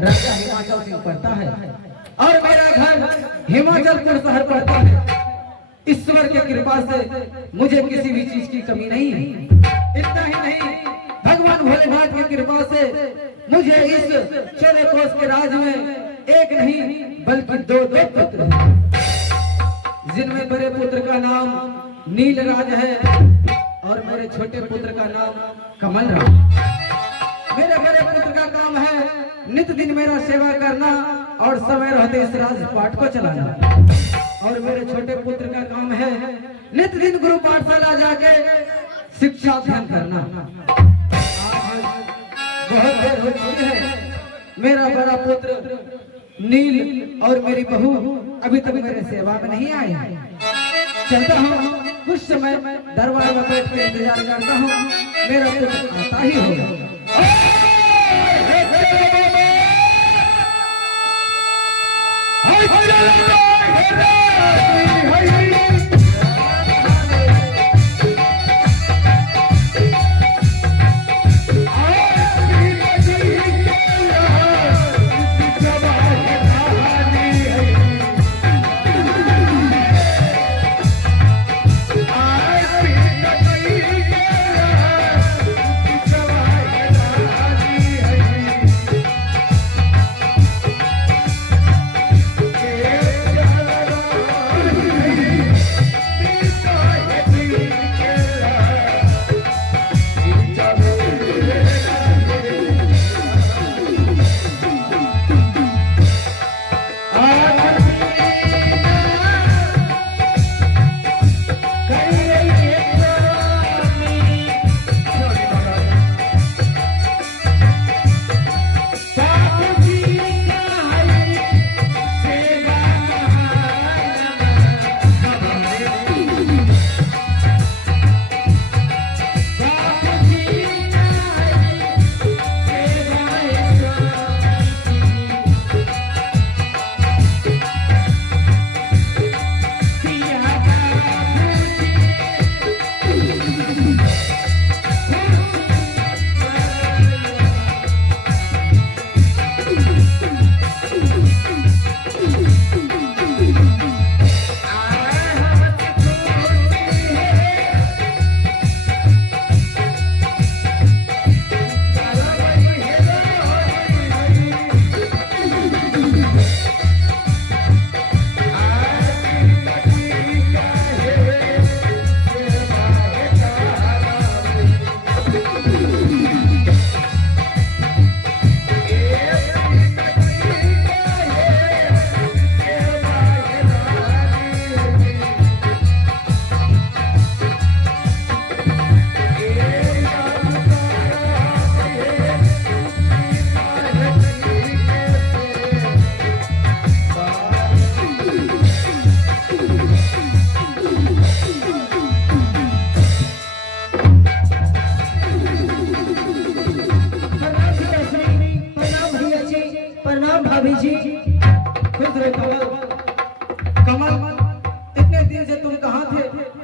राजा हिमाचल सिंह पड़ता है और मेरा घर हिमाचलपुर शहर पड़ता है। ईश्वर की कृपा से मुझे किसी भी चीज की कमी नहीं है। इतना ही नहीं, भगवान भोलेनाथ की कृपा से मुझे इस 14 कोस के राज में एक नहीं बल्कि दो पुत्र हैं, जिनमें बड़े पुत्र का नाम नीलराज है और मेरे छोटे पुत्र का नाम कमलराज। मेरे बड़े पुत्र का काम है नित्य दिन मेरा सेवा करना और समय रहते इस राजपाट को चलाना, और मेरे छोटे पुत्र का काम है नित्य दिन गुरु पाठशाला जाके शिक्षा अध्ययन करना। बहुत देर हो चुकी है, मेरा बड़ा पुत्र नील और मेरी बहू अभी तक मेरे सेवा में नहीं आए हैं। चलता हूँ, कुछ समय दरबार में बैठ के इंतजार करता हूँ, मेरा पुत्र आता ही होगा।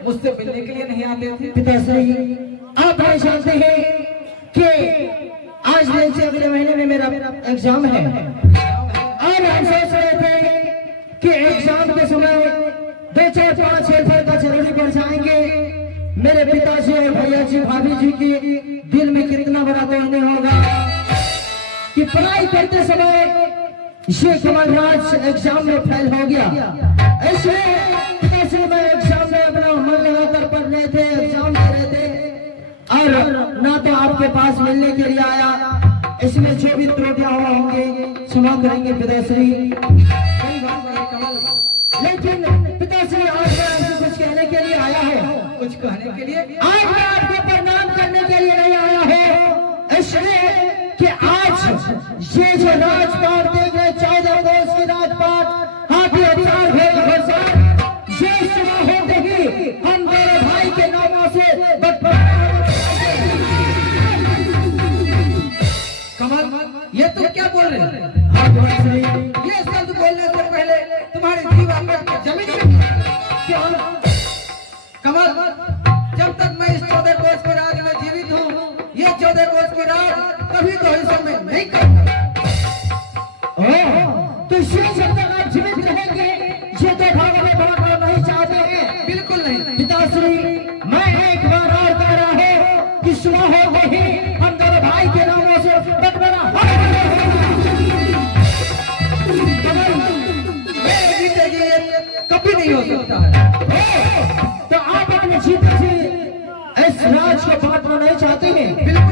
मुझसे मिलने के लिए नहीं आते थे? पिताश्री, आप नहीं जानते हैं कि आज नहीं से अगले महीने में मेरा एग्जाम है और हम सोच रहे थे कि एग्जाम के समय 2 4 5 6 फल का जरूरी पड़ जाएंगे। मेरे पिताजी और भैया जी भाभी जी की दिल में कितना बड़ा तो नहीं होगा कि पढ़ाई करते समय ये कमलराज एग्जाम में फेल हो गया। इसलिए पिताश्री मैं एग्जाम में अपना मन लगाकर पढ़ रहे थे, एग्जाम दे रहे थे और ना तो आपके पास मिलने के लिए आया। इसमें जो भी त्रुटियां होंगे क्षमा करेंगे पिताश्री। लेकिन पिताश्री आज मैं आपसे कुछ कहने के लिए आया हूँ। कुछ कहने के लिए? आज मैं आपको प्रणाम करने के लिए नहीं आया हूँ, इसलिए कि आज ये जो राजपाट देख रहे 14 कोस की राजपाट हाथी हथियार घोड़सवार ये सुबह होते ही हम मेरे भाई के नामों से कमल, ये तुम क्या बोल रहे हो? ये शब्द बोलने से पहले तुम्हारे जीवन में जमीन क्या? कमल, जब तक मैं इस 14 कोस के राज में जीवित हूँ, ये 14 कोस के राज कभी तो हिस्सा में नहीं करूंगा। जब तक आप जीवित रहेंगे ये दो भागों में बांटना नहीं चाहते हैं। बिल्कुल नहीं। पिताश्री, मैं एक बार और कह रहा हूँ कि सुबह होते ही हम दोनों भाई के नामों से बंटवारा मेरे जीते की ये कभी नहीं हो सकता है। तो आप अपने जीते से इस राज को बांटना नहीं चाहते हैं। बिल्कुल